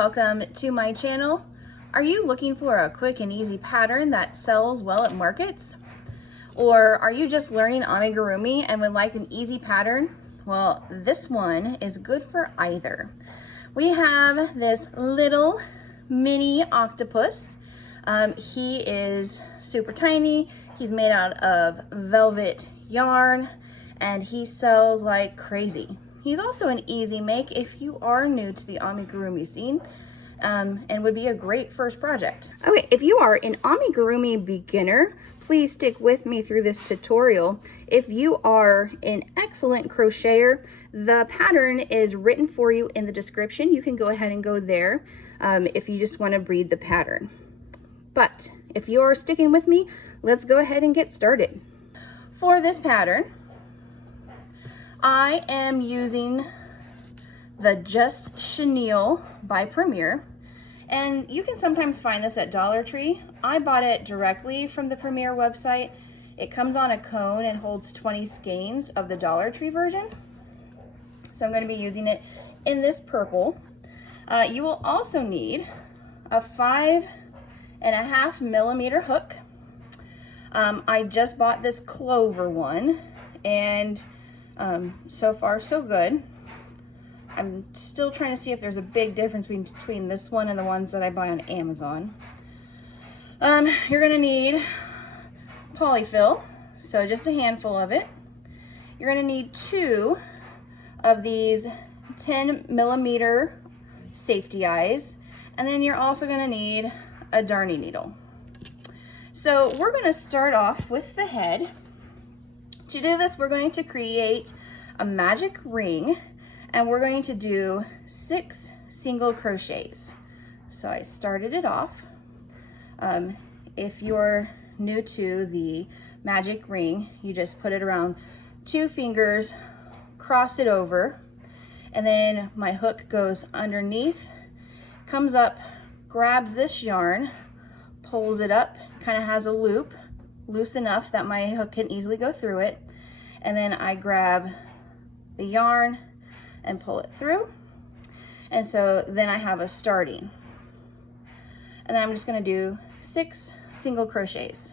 welcome to my channel. Are you looking for a quick and easy pattern that sells well at markets? Or are you just learning amigurumi and would like an easy pattern? Well, this one is good for either. We have this little mini octopus. He is super tiny. He's made out of velvet yarn and he sells like crazy. He's also an easy make if you are new to the amigurumi scene, and would be a great first project. Okay, if you are an amigurumi beginner, please stick with me through this tutorial. If you are an excellent crocheter, the pattern is written for you in the description. You can go ahead and go there if you just want to read the pattern. But if you're sticking with me, let's go ahead and get started. For this pattern, I am using the Just Chenille by Premier, and you can sometimes find this at Dollar Tree. I bought it directly from the Premier website. It comes on a cone and holds 20 skeins of the Dollar Tree version. So I'm going to be using it in this purple. You will also need a 5.5 millimeter hook. I just bought this clover one, and so far so good. I'm still trying to see if there's a big difference between this one and the ones that I buy on Amazon. You're gonna need Polyfill, so just a handful of it. You're gonna need 2 of these 10 millimeter safety eyes, and then you're also gonna need a darning needle. So we're gonna start off with the head. To do this, we're going to create a magic ring, and we're going to do 6 single crochets. So I started it off. If you're new to the magic ring, you just put it around 2 fingers, cross it over, and then my hook goes underneath, comes up, grabs this yarn, pulls it up, kind of has a loop, loose enough that my hook can easily go through it, and then I grab the yarn and pull it through, and so then I have a starting, and then I'm just going to do 6 single crochets.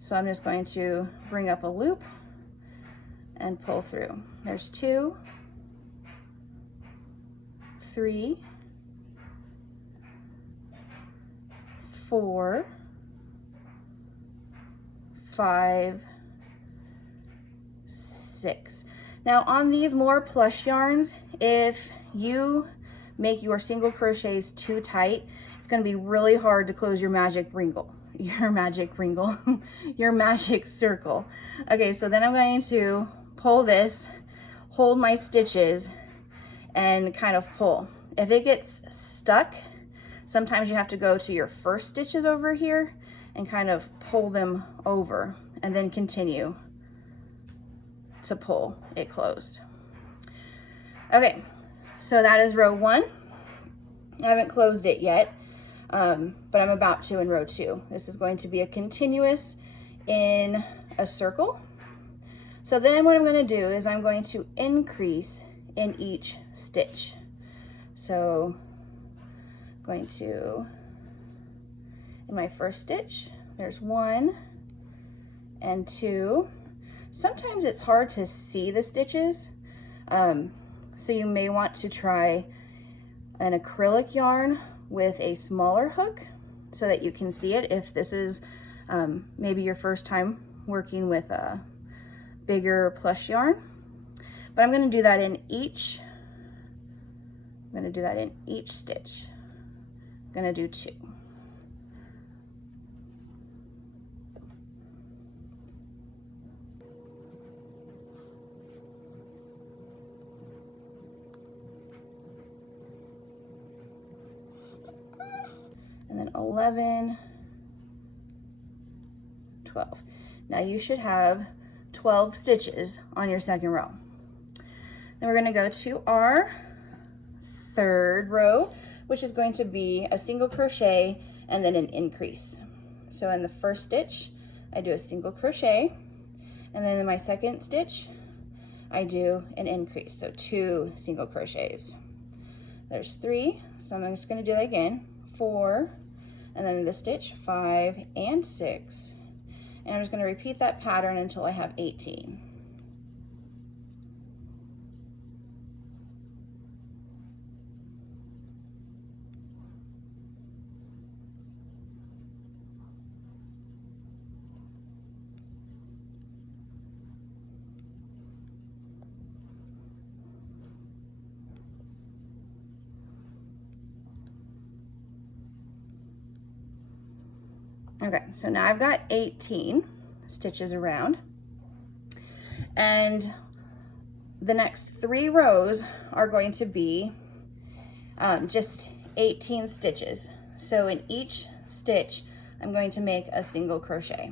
So I'm just going to bring up a loop and pull through. There's 2, 3, 4, 5, 6. Now on these more plush yarns, if you make your single crochets too tight, it's going to be really hard to close your magic circle. Okay, so then I'm going to pull this, hold my stitches, and kind of pull. If it gets stuck, sometimes you have to go to your first stitches over here and kind of pull them over and then continue to pull it closed. Okay, so that is row 1. I haven't closed it yet, but I'm about to in row 2. This is going to be a continuous in a circle. So then what I'm going to do is I'm going to increase in each stitch. So I'm going to, in my first stitch, there's 1 and 2. Sometimes it's hard to see the stitches, so you may want to try an acrylic yarn with a smaller hook so that you can see it if this is maybe your first time working with a bigger plush yarn. But I'm going to do that in each, stitch. I'm going to do 2. And then 11, 12. Now you should have 12 stitches on your second row. Then we're going to go to our third row, which is going to be a single crochet and then an increase. So in the first stitch, I do a single crochet, and then in my second stitch, I do an increase, so 2 single crochets. There's 3, so I'm just going to do that again, 4, and then the stitch 5 and 6, and I'm just going to repeat that pattern until I have 18. Okay, so now I've got 18 stitches around, and the next 3 rows are going to be just 18 stitches. So in each stitch, I'm going to make a single crochet.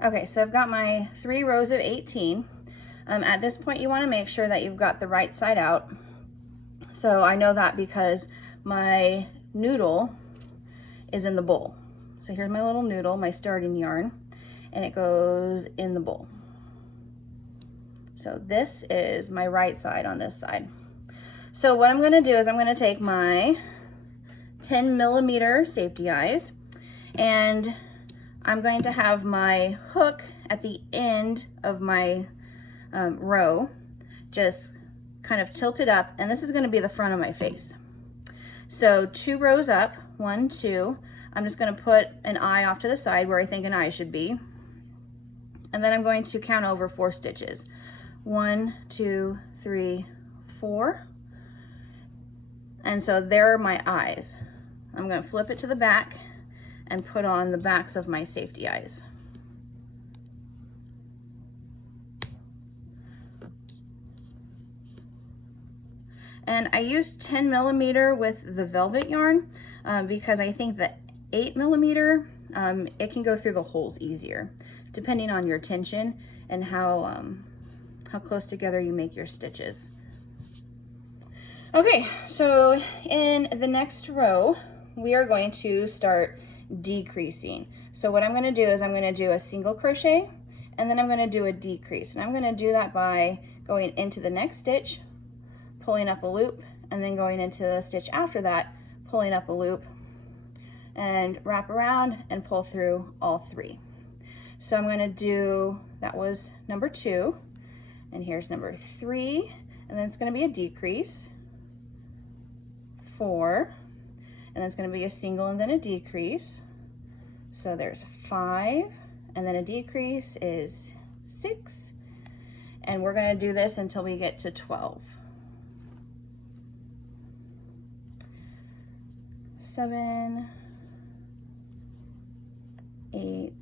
Okay, so I've got my 3 rows of 18. At this point, you want to make sure that you've got the right side out. So I know that because my noodle is in the bowl. So here's my little noodle, my starting yarn, and it goes in the bowl. So this is my right side on this side. So what I'm going to do is I'm going to take my 10mm safety eyes, and I'm going to have my hook at the end of my row just kind of tilted up, and this is going to be the front of my face. So 2 rows up, 1, 2, I'm just going to put an eye off to the side where I think an eye should be, and then I'm going to count over 4 stitches. 1, 2, 3, 4, and so there are my eyes. I'm going to flip it to the back and put on the backs of my safety eyes. And I used 10mm with the velvet yarn because I think that 8mm, it can go through the holes easier, depending on your tension and how close together you make your stitches. Okay, so in the next row, we are going to start decreasing. So what I'm going to do is I'm going to do a single crochet, and then I'm going to do a decrease, and I'm going to do that by going into the next stitch, pulling up a loop, and then going into the stitch after that, pulling up a loop, and wrap around and pull through all 3. So I'm going to do, that was number 2, and here's number 3, and then it's going to be a decrease, 4, and then it's going to be a single and then a decrease. So there's 5, and then a decrease is 6, and we're going to do this until we get to 12. 7, 8,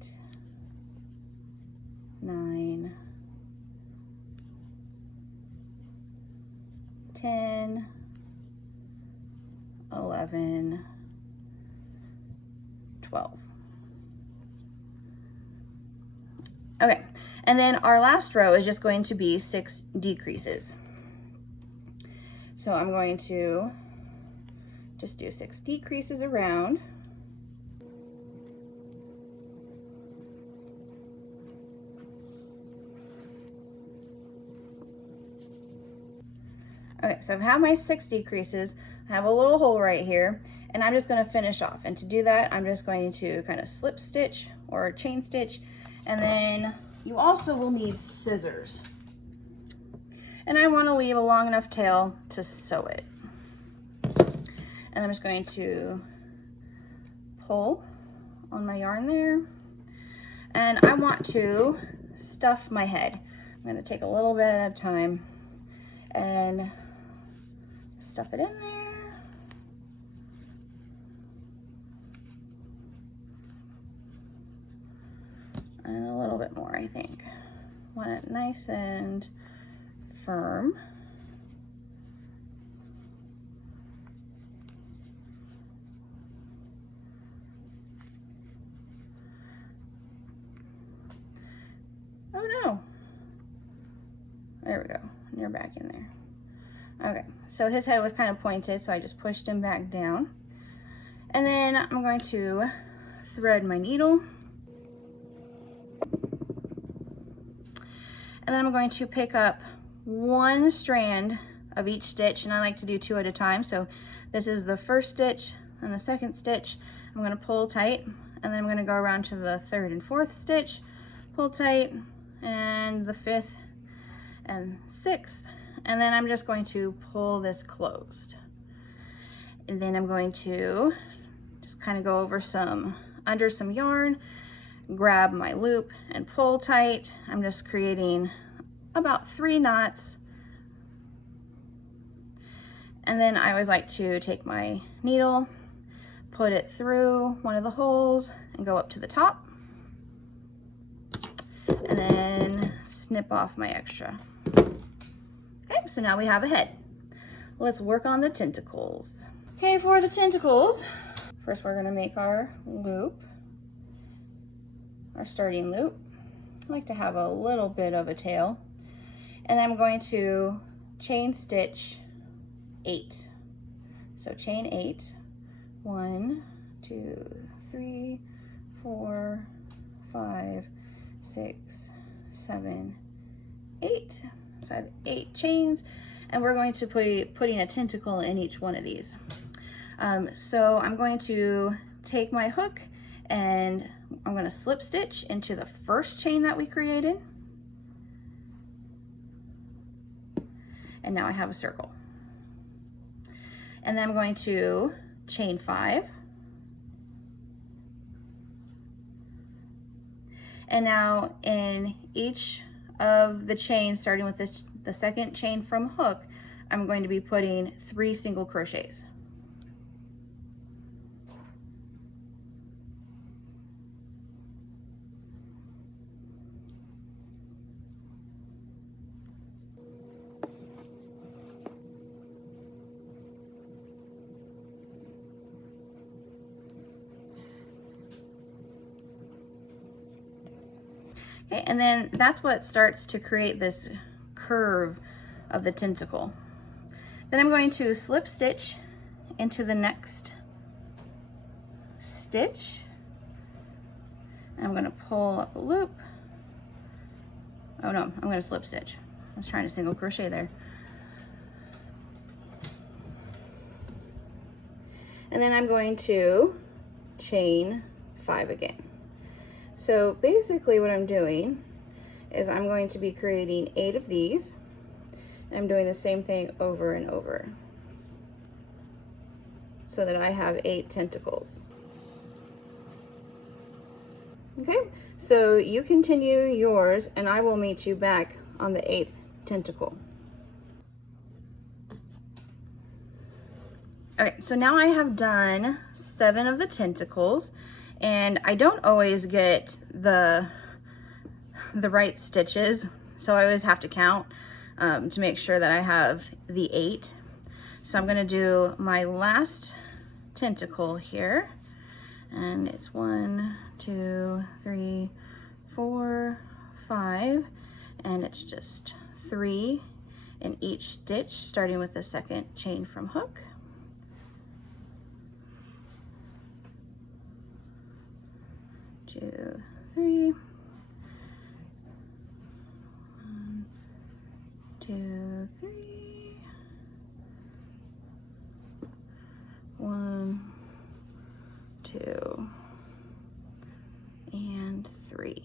9, 10, 11, 12. Okay, and then our last row is just going to be 6 decreases. So I'm going to just do 6 decreases around. Okay, so I've had my 6 decreases. I have a little hole right here, and I'm just going to finish off. And to do that, I'm just going to kind of slip stitch or chain stitch, and then you also will need scissors. And I want to leave a long enough tail to sew it. And I'm just going to pull on my yarn there, and I want to stuff my head. I'm going to take a little bit at a time and stuff it in there. And a little bit more, I think. Want it nice and firm. Oh no. There we go. And you're back in there. Okay, so his head was kind of pointed, so I just pushed him back down. And then I'm going to thread my needle. And then I'm going to pick up one strand of each stitch, and I like to do 2 at a time. So this is the first stitch and the second stitch. I'm going to pull tight, and then I'm going to go around to the 3rd and 4th stitch, pull tight, and the 5th and 6th. And then I'm just going to pull this closed. And then I'm going to just kind of go over under some yarn, grab my loop and pull tight. I'm just creating about 3 knots. And then I always like to take my needle, put it through one of the holes and go up to the top. And then snip off my extra. Okay, so now we have a head. Let's work on the tentacles. Okay, for the tentacles, first we're gonna make our loop, our starting loop. I like to have a little bit of a tail. And I'm going to chain stitch 8. So chain 8, 1, 2, 3, 4, 5, 6, 7, 8. So I have 8 chains, and we're going to be putting a tentacle in each one of these. So I'm going to take my hook and I'm going to slip stitch into the first chain that we created. And now I have a circle. And then I'm going to chain 5. And now in each of the chains, starting with the second chain from hook, I'm going to be putting 3 single crochets. Okay, and then that's what starts to create this curve of the tentacle. Then I'm going to slip stitch into the next stitch. I'm going to pull up a loop. Oh no, I'm going to slip stitch. I was trying to single crochet there. And then I'm going to chain 5 again. So basically what I'm doing is I'm going to be creating 8 of these. I'm doing the same thing over and over so that I have 8 tentacles. Okay, so you continue yours and I will meet you back on the 8th tentacle. Okay, so now I have done 7 of the tentacles, and I don't always get the right stitches, so I always have to count to make sure that I have the 8. So I'm going to do my last tentacle here, and it's 1, 2, 3, 4, 5, and it's just 3 in each stitch, starting with the second chain from hook. Two, 3, 1, 2, 3, 1, 2, and 3.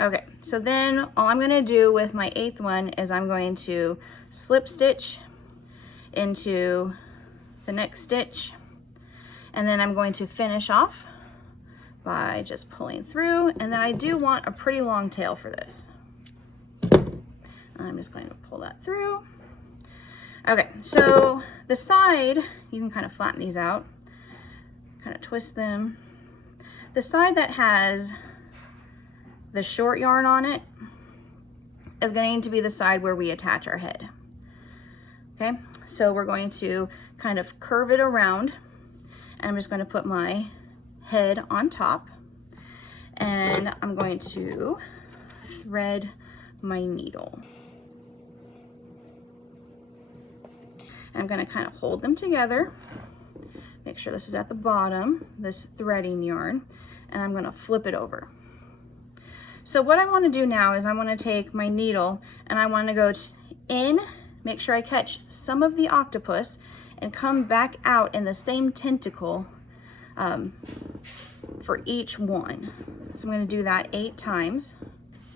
Okay, so then all I'm going to do with my 8th one is I'm going to slip stitch into the next stitch, and then I'm going to finish off by just pulling through. And then I do want a pretty long tail for this. I'm just going to pull that through. Okay, so the side, you can kind of flatten these out, kind of twist them. The side that has the short yarn on it is going to be the side where we attach our head. Okay, so we're going to kind of curve it around, and I'm just going to put my head on top, and I'm going to thread my needle. I'm going to kind of hold them together, make sure this is at the bottom, this threading yarn, and I'm going to flip it over. So what I want to do now is I want to take my needle and I want to go in, make sure I catch some of the octopus, and come back out in the same tentacle for each one. So I'm going to do that 8 times.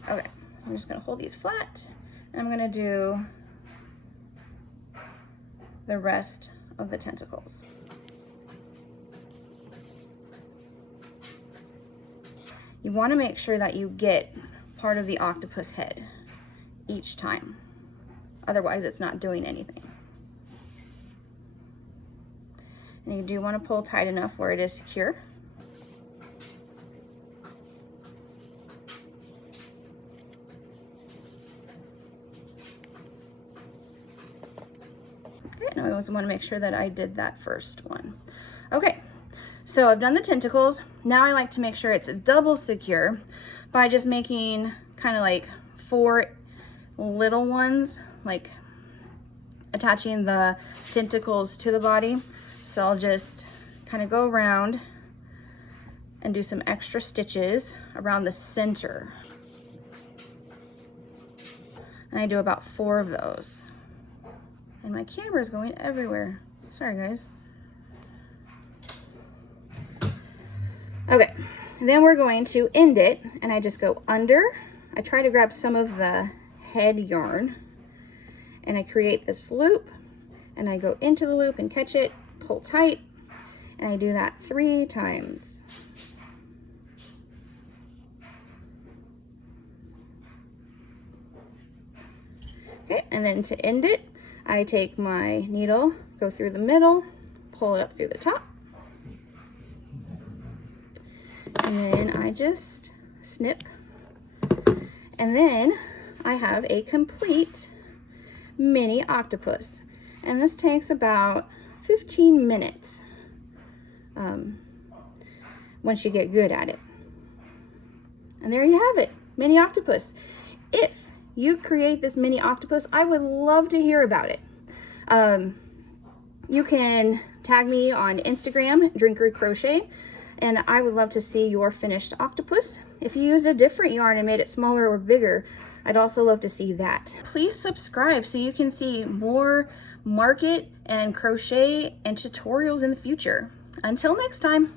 Okay, I'm just going to hold these flat, and I'm going to do the rest of the tentacles. You want to make sure that you get part of the octopus head each time. Otherwise, it's not doing anything. And you do want to pull tight enough where it is secure. Okay, and I always want to make sure that I did that first one. Okay. So I've done the tentacles. Now I like to make sure it's double secure by just making kind of like 4 little ones, like attaching the tentacles to the body. So I'll just kind of go around and do some extra stitches around the center. And I do about 4 of those. And my camera is going everywhere. Sorry, guys. Okay, then we're going to end it, and I just go under. I try to grab some of the head yarn, and I create this loop, and I go into the loop and catch it, pull tight, and I do that 3 times. Okay, and then to end it, I take my needle, go through the middle, pull it up through the top, and then I just snip, and then I have a complete mini octopus, and this takes about 15 minutes once you get good at it. And there you have it, mini octopus. If you create this mini octopus, I would love to hear about it. You can tag me on Instagram, Drinker Crochet, and I would love to see your finished octopus. If you used a different yarn and made it smaller or bigger, I'd also love to see that. Please subscribe so you can see more market and crochet and tutorials in the future. Until next time.